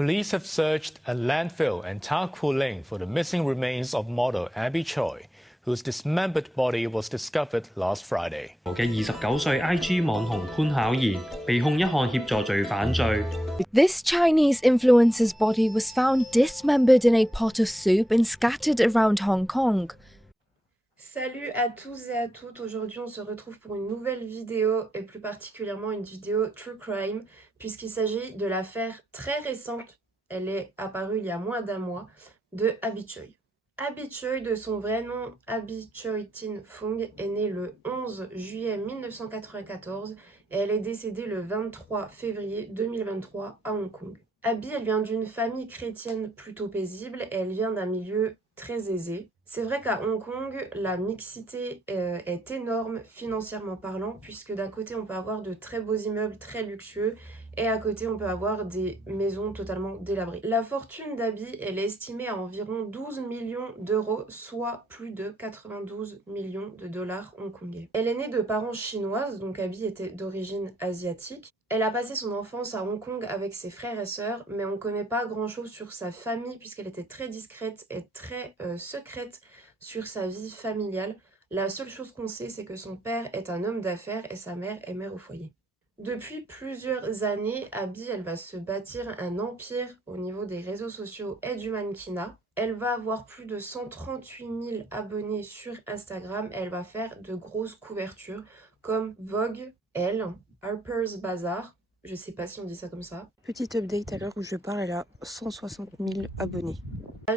Police have searched a landfill in Ta Lane for the missing remains of model Abby Choi, whose dismembered body was discovered last Friday. 嘅29歲 IG 網紅潘巧賢被控一項協助罪犯罪。This Chinese influencer's body was found dismembered in a pot of soup and scattered around Hong Kong. Salut à tous et à toutes, aujourd'hui on se retrouve pour une nouvelle vidéo et plus particulièrement une vidéo True Crime puisqu'il s'agit de l'affaire très récente, elle est apparue il y a moins d'un mois, de Abby Choi. Abby Choi, de son vrai nom Abby Choi Tin Fung, est née le 11 juillet 1994 et elle est décédée le 23 février 2023 à Hong Kong. Abby, elle vient d'une famille chrétienne plutôt paisible et elle vient d'un milieu très aisé. C'est vrai qu'à Hong Kong, la mixité est énorme financièrement parlant, puisque d'un côté on peut avoir de très beaux immeubles très luxueux et à côté on peut avoir des maisons totalement délabrées. La fortune d'Abby, elle est estimée à environ 12 millions d'euros, soit plus de 92 millions de dollars hongkongais. Elle est née de parents chinoises, donc Abby était d'origine asiatique. Elle a passé son enfance à Hong Kong avec ses frères et sœurs, mais on ne connaît pas grand-chose sur sa famille puisqu'elle était très discrète et très secrète sur sa vie familiale. La seule chose qu'on sait, c'est que son père est un homme d'affaires et sa mère est mère au foyer. Depuis plusieurs années, Abby, elle va se bâtir un empire au niveau des réseaux sociaux et du mannequinat. Elle va avoir plus de 138 000 abonnés sur Instagram et elle va faire de grosses couvertures comme Vogue, Elle, Harper's Bazaar, je sais pas si on dit ça comme ça. Petite update à l'heure où je parle, elle a 160 000 abonnés. La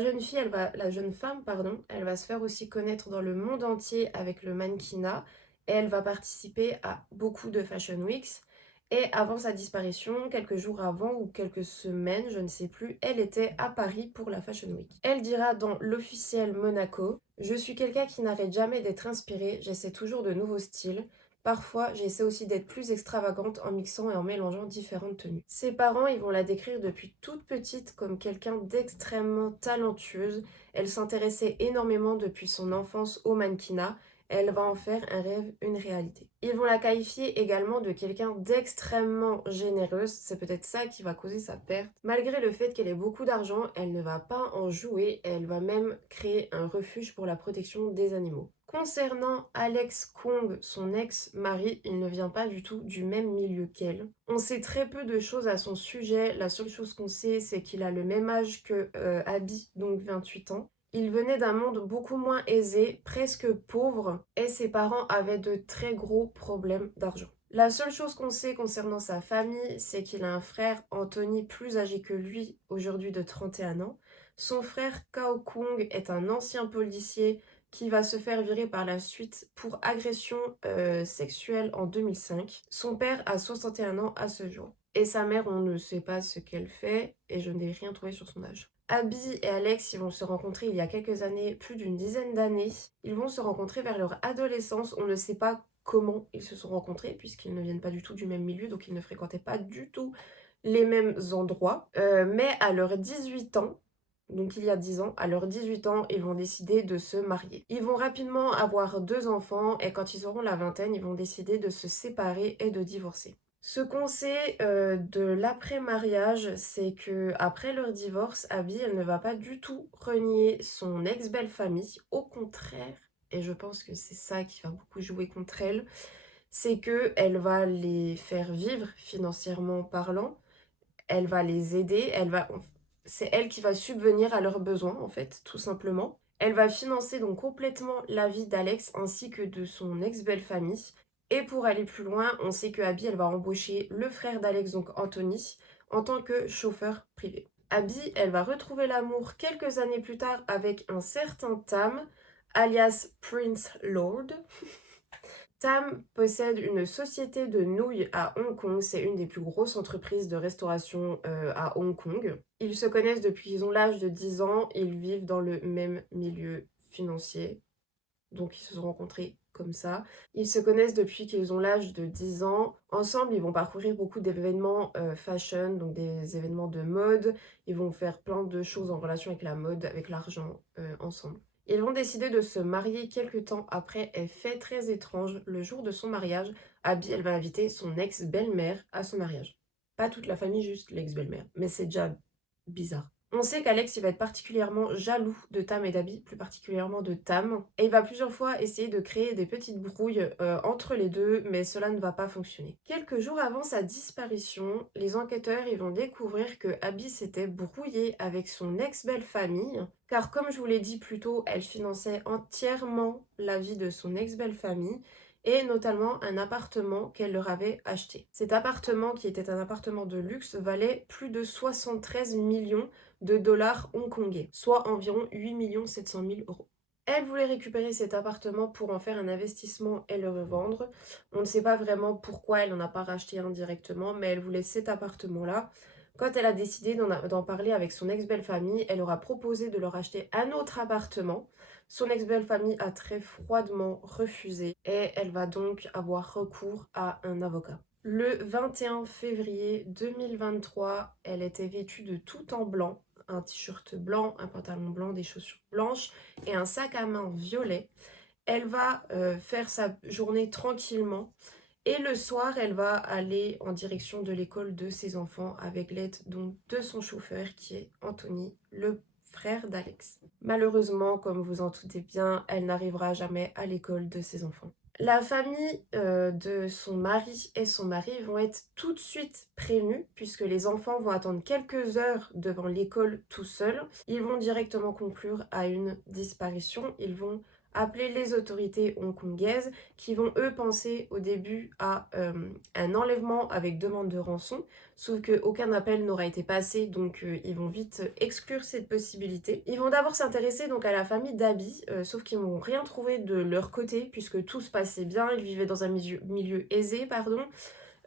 jeune femme, elle va se faire aussi connaître dans le monde entier avec le mannequinat et elle va participer à beaucoup de Fashion Weeks. Et avant sa disparition, quelques jours avant ou quelques semaines, je ne sais plus, elle était à Paris pour la Fashion Week. Elle dira dans l'officiel Monaco: « Je suis quelqu'un qui n'arrête jamais d'être inspirée, j'essaie toujours de nouveaux styles. Parfois, j'essaie aussi d'être plus extravagante en mixant et en mélangeant différentes tenues. » Ses parents, ils vont la décrire depuis toute petite comme quelqu'un d'extrêmement talentueuse. Elle s'intéressait énormément depuis son enfance au mannequinat. Elle va en faire un rêve, une réalité. Ils vont la qualifier également de quelqu'un d'extrêmement généreuse. C'est peut-être ça qui va causer sa perte. Malgré le fait qu'elle ait beaucoup d'argent, elle ne va pas en jouer. Elle va même créer un refuge pour la protection des animaux. Concernant Alex Kong, son ex-mari, il ne vient pas du tout du même milieu qu'elle. On sait très peu de choses à son sujet. La seule chose qu'on sait, c'est qu'il a le même âge que Abby, donc 28 ans. Il venait d'un monde beaucoup moins aisé, presque pauvre, et ses parents avaient de très gros problèmes d'argent. La seule chose qu'on sait concernant sa famille, c'est qu'il a un frère, Anthony, plus âgé que lui, aujourd'hui de 31 ans. Son frère, Kao Kung, est un ancien policier qui va se faire virer par la suite pour agression sexuelle en 2005. Son père a 61 ans à ce jour. Et sa mère, on ne sait pas ce qu'elle fait, et je n'ai rien trouvé sur son âge. Abby et Alex, ils vont se rencontrer il y a quelques années, plus d'une dizaine d'années. Ils vont se rencontrer vers leur adolescence. On ne sait pas comment ils se sont rencontrés, puisqu'ils ne viennent pas du tout du même milieu, donc ils ne fréquentaient pas du tout les mêmes endroits. Mais à leurs 18 ans, donc il y a 10 ans, à leurs 18 ans, ils vont décider de se marier. Ils vont rapidement avoir 2 enfants et quand ils auront la vingtaine, ils vont décider de se séparer et de divorcer. Ce qu'on sait de l'après-mariage, c'est que après leur divorce, Abby, elle ne va pas du tout renier son ex-belle-famille. Au contraire, et je pense que c'est ça qui va beaucoup jouer contre elle, c'est qu'elle va les faire vivre financièrement parlant, elle va les aider, c'est elle qui va subvenir à leurs besoins en fait, tout simplement. Elle va financer donc complètement la vie d'Alex ainsi que de son ex-belle-famille. Et pour aller plus loin, on sait que Abby, elle va embaucher le frère d'Alex, donc Anthony, en tant que chauffeur privé. Abby, elle va retrouver l'amour quelques années plus tard avec un certain Tam, alias Prince Lord. Tam possède une société de nouilles à Hong Kong, c'est une des plus grosses entreprises de restauration à Hong Kong. Ils se connaissent depuis qu'ils ont l'âge de 10 ans, ils vivent dans le même milieu financier, donc ils se sont rencontrés comme ça. Ils se connaissent depuis qu'ils ont l'âge de 10 ans. Ensemble, ils vont parcourir beaucoup d'événements fashion, donc des événements de mode. Ils vont faire plein de choses en relation avec la mode, avec l'argent ensemble. Ils vont décider de se marier quelques temps après un fait très étrange. Le jour de son mariage, Abby, elle va inviter son ex-belle-mère à son mariage. Pas toute la famille, juste l'ex-belle-mère. Mais c'est déjà bizarre. On sait qu'Alex, il va être particulièrement jaloux de Tam et d'Abby, plus particulièrement de Tam, et il va plusieurs fois essayer de créer des petites brouilles entre les deux, mais cela ne va pas fonctionner. Quelques jours avant sa disparition, les enquêteurs ils vont découvrir que Abby s'était brouillée avec son ex-belle-famille, car comme je vous l'ai dit plus tôt, elle finançait entièrement la vie de son ex-belle-famille, et notamment un appartement qu'elle leur avait acheté. Cet appartement, qui était un appartement de luxe, valait plus de 73 millions de dollars hongkongais, soit environ 8 700 000 euros. Elle voulait récupérer cet appartement pour en faire un investissement et le revendre. On ne sait pas vraiment pourquoi elle n'en a pas racheté un directement, mais elle voulait cet appartement-là. Quand elle a décidé d'en parler avec son ex-belle-famille, elle leur a proposé de leur acheter un autre appartement. Son ex-belle-famille a très froidement refusé et elle va donc avoir recours à un avocat. Le 21 février 2023, elle était vêtue de tout en blanc, un t-shirt blanc, un pantalon blanc, des chaussures blanches et un sac à main violet. Elle va faire sa journée tranquillement et le soir, elle va aller en direction de l'école de ses enfants avec l'aide donc de son chauffeur qui est Anthony, le frère d'Alex. Malheureusement, comme vous en doutez bien, elle n'arrivera jamais à l'école de ses enfants. La famille de son mari et son mari vont être tout de suite prévenus puisque les enfants vont attendre quelques heures devant l'école tout seuls. Ils vont directement conclure à une disparition. Ils vont appeler les autorités hongkongaises qui vont eux penser au début à un enlèvement avec demande de rançon, sauf qu'aucun appel n'aura été passé, donc ils vont vite exclure cette possibilité. Ils vont d'abord s'intéresser donc à la famille d'Abby, sauf qu'ils n'ont rien trouvé de leur côté puisque tout se passait bien, ils vivaient dans un milieu aisé, pardon.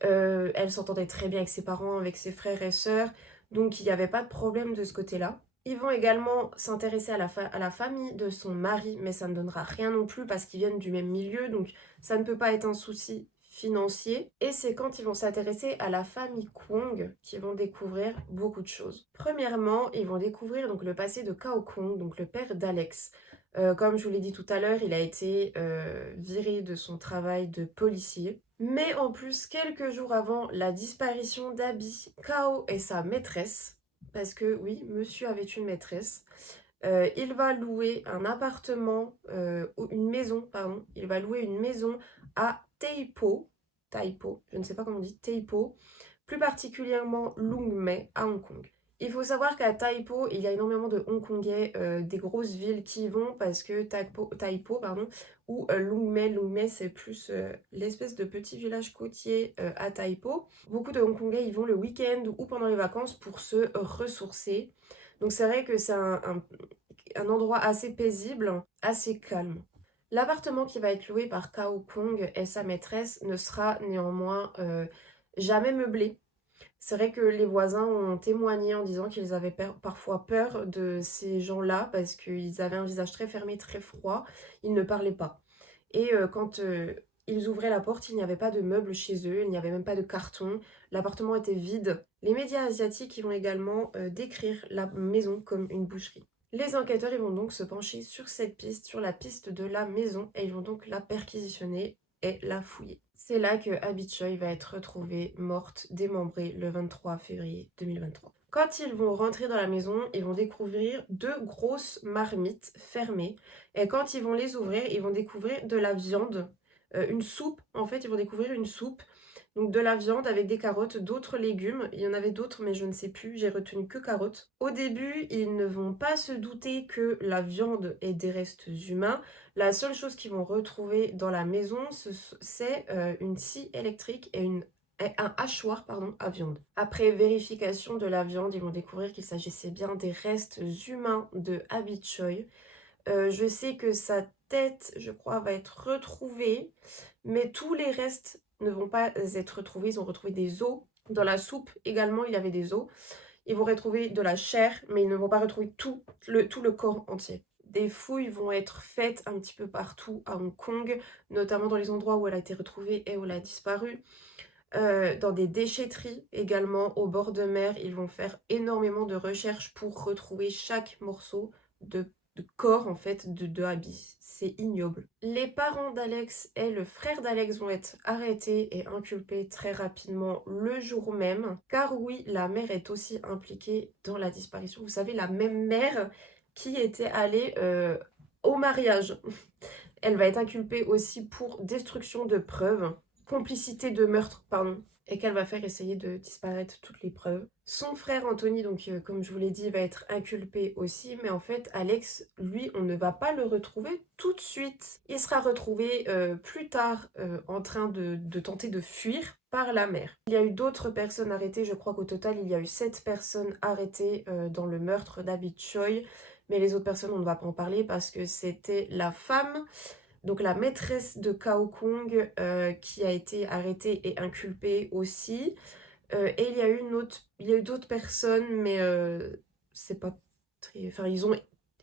Elle s'entendait très bien avec ses parents, avec ses frères et sœurs, donc il n'y avait pas de problème de ce côté-là. Ils vont également s'intéresser à la famille de son mari, mais ça ne donnera rien non plus parce qu'ils viennent du même milieu, donc ça ne peut pas être un souci financier. Et c'est quand ils vont s'intéresser à la famille Kwong qu'ils vont découvrir beaucoup de choses. Premièrement, ils vont découvrir donc le passé de Cao Kwong, donc le père d'Alex. Comme je vous l'ai dit tout à l'heure, il a été viré de son travail de policier. Mais en plus, quelques jours avant la disparition d'Abby, Cao et sa maîtresse, parce que oui, monsieur avait une maîtresse, il va louer un appartement, ou une maison, pardon, il va louer une maison à Taipo, je ne sais pas comment on dit, Taipo, plus particulièrement Lung Mei à Hong Kong. Il faut savoir qu'à Taipo, il y a énormément de Hongkongais, des grosses villes qui y vont parce que Taipo, pardon, ou Lung Mei c'est plus l'espèce de petit village côtier à Taipo. Beaucoup de Hongkongais y vont le week-end ou pendant les vacances pour se ressourcer. Donc c'est vrai que c'est un endroit assez paisible, assez calme. L'appartement qui va être loué par Cao Kwong et sa maîtresse ne sera néanmoins jamais meublé. C'est vrai que les voisins ont témoigné en disant qu'ils avaient parfois peur de ces gens-là parce qu'ils avaient un visage très fermé, très froid, ils ne parlaient pas. Et quand ils ouvraient la porte, il n'y avait pas de meubles chez eux, il n'y avait même pas de carton, l'appartement était vide. Les médias asiatiques ils vont également décrire la maison comme une boucherie. Les enquêteurs ils vont donc se pencher sur cette piste, sur la piste de la maison, et ils vont donc la perquisitionner et la fouiller. C'est là que Abby Choi va être retrouvée morte, démembrée le 23 février 2023. Quand ils vont rentrer dans la maison, ils vont découvrir deux grosses marmites fermées. Et quand ils vont les ouvrir, ils vont découvrir de la viande, une soupe. En fait, ils vont découvrir une soupe. Donc de la viande avec des carottes, d'autres légumes. Il y en avait d'autres, mais je ne sais plus. J'ai retenu que carottes. Au début, ils ne vont pas se douter que la viande est des restes humains. La seule chose qu'ils vont retrouver dans la maison, c'est une scie électrique et un hachoir à viande. Après vérification de la viande, ils vont découvrir qu'il s'agissait bien des restes humains de Abby Choi. Je sais que sa tête, je crois, va être retrouvée, mais tous les restes ne vont pas être retrouvés. Ils ont retrouvé des os. Dans la soupe également, il y avait des os. Ils vont retrouver de la chair, mais ils ne vont pas retrouver tout le corps entier. Des fouilles vont être faites un petit peu partout à Hong Kong, notamment dans les endroits où elle a été retrouvée et où elle a disparu. Dans des déchetteries également, au bord de mer, ils vont faire énormément de recherches pour retrouver chaque morceau de corps en fait de Abby. C'est ignoble. Les parents d'Alex et le frère d'Alex vont être arrêtés et inculpés très rapidement le jour même. Car oui, la mère est aussi impliquée dans la disparition. Vous savez, la même mère qui était allée au mariage. Elle va être inculpée aussi pour destruction de preuves, complicité de meurtre, pardon, et qu'elle va faire essayer de disparaître toutes les preuves. Son frère Anthony, donc comme je vous l'ai dit, va être inculpé aussi, mais en fait Alex, lui, on ne va pas le retrouver tout de suite. Il sera retrouvé plus tard en train de tenter de fuir par la mer. Il y a eu d'autres personnes arrêtées, je crois qu'au total il y a eu 7 personnes arrêtées dans le meurtre d'Abby Choi, mais les autres personnes on ne va pas en parler parce que c'était la femme, donc la maîtresse de Kao Kong qui a été arrêtée et inculpée aussi. Et il y a eu d'autres personnes, mais c'est pas très... Enfin, ils ont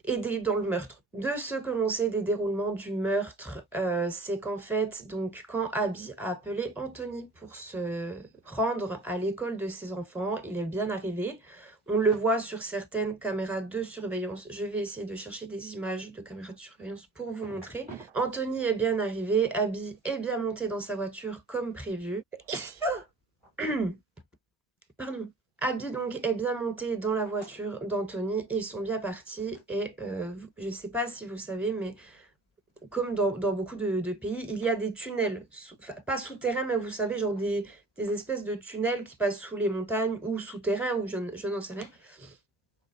aidé dans le meurtre. De ce que l'on sait des déroulements du meurtre, c'est qu'en fait, donc quand Abby a appelé Anthony pour se rendre à l'école de ses enfants, il est bien arrivé. On le voit sur certaines caméras de surveillance. Je vais essayer de chercher des images de caméras de surveillance pour vous montrer. Anthony est bien arrivé, Abby est bien montée dans sa voiture comme prévu. Pardon. Abby donc est bien montée dans la voiture d'Anthony et ils sont bien partis. Et je sais pas si vous savez, mais comme dans beaucoup de pays, il y a des tunnels, enfin, pas souterrains, mais vous savez, genre des espèces de tunnels qui passent sous les montagnes ou souterrains, ou je n'en sais rien.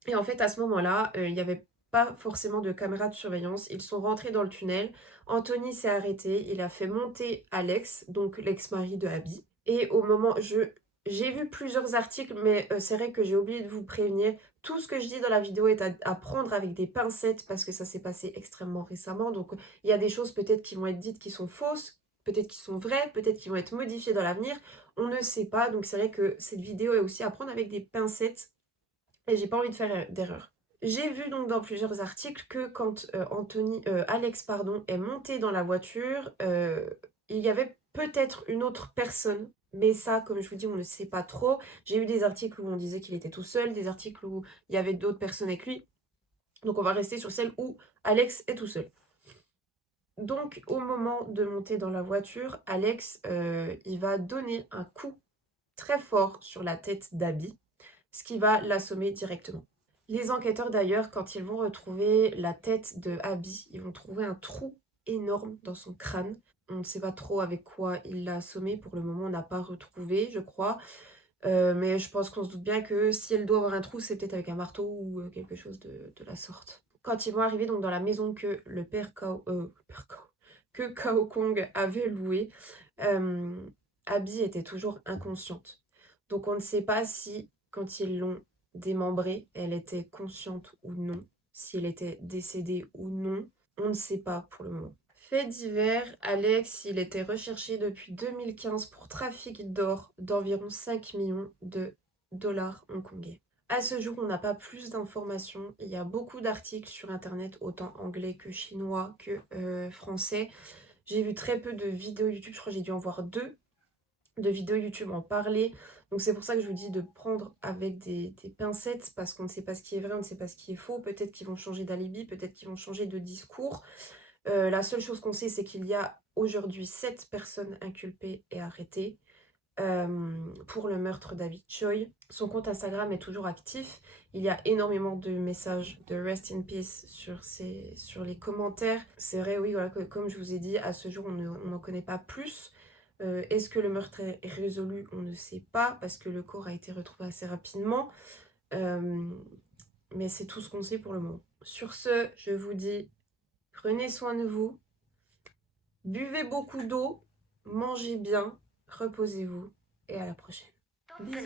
Et en fait, à ce moment-là, il n'y avait pas forcément de caméras de surveillance. Ils sont rentrés dans le tunnel. Anthony s'est arrêté. Il a fait monter Alex, donc l'ex-mari de Abby. Et au moment... J'ai vu plusieurs articles, mais c'est vrai que j'ai oublié de vous prévenir. Tout ce que je dis dans la vidéo est à prendre avec des pincettes parce que ça s'est passé extrêmement récemment. Donc il y a des choses peut-être qui vont être dites qui sont fausses, peut-être qui sont vraies, peut-être qui vont être modifiées dans l'avenir. On ne sait pas. Donc c'est vrai que cette vidéo est aussi à prendre avec des pincettes et j'ai pas envie de faire d'erreur. J'ai vu donc dans plusieurs articles que quand Alex est monté dans la voiture, il y avait peut-être une autre personne. Mais ça, comme je vous dis, on ne sait pas trop. J'ai eu des articles où on disait qu'il était tout seul, des articles où il y avait d'autres personnes avec lui. Donc on va rester sur celle où Alex est tout seul. Donc au moment de monter dans la voiture, Alex, il va donner un coup très fort sur la tête d'Abby, ce qui va l'assommer directement. Les enquêteurs d'ailleurs, quand ils vont retrouver la tête de Abby, ils vont trouver un trou énorme dans son crâne. On ne sait pas trop avec quoi il l'a assommé. Pour le moment, on n'a pas retrouvé, je crois. Mais je pense qu'on se doute bien que si elle doit avoir un trou, c'est peut-être avec un marteau ou quelque chose de la sorte. Quand ils vont arriver donc dans la maison que le père Kao Kong avait louée, Abby était toujours inconsciente. Donc on ne sait pas si, quand ils l'ont démembrée, elle était consciente ou non, si elle était décédée ou non. On ne sait pas pour le moment. Fait divers, Alex, il était recherché depuis 2015 pour trafic d'or d'environ 5 millions de dollars hongkongais. À ce jour, on n'a pas plus d'informations. Il y a beaucoup d'articles sur internet, autant anglais que chinois que français. J'ai vu très peu de vidéos YouTube, je crois que j'ai dû en voir 2 de vidéos YouTube en parler. Donc c'est pour ça que je vous dis de prendre avec des pincettes parce qu'on ne sait pas ce qui est vrai, on ne sait pas ce qui est faux. Peut-être qu'ils vont changer d'alibi, peut-être qu'ils vont changer de discours. La seule chose qu'on sait, c'est qu'il y a aujourd'hui 7 personnes inculpées et arrêtées pour le meurtre d'Abby Choi. Son compte Instagram est toujours actif. Il y a énormément de messages de Rest in Peace sur les commentaires. C'est vrai, oui, voilà, comme je vous ai dit, à ce jour, on n'en connaît pas plus. Est-ce que le meurtre est résolu? On ne sait pas, parce que le corps a été retrouvé assez rapidement. Mais c'est tout ce qu'on sait pour le moment. Sur ce, je vous dis, prenez soin de vous, buvez beaucoup d'eau, mangez bien, reposez-vous et à la prochaine. Bisous.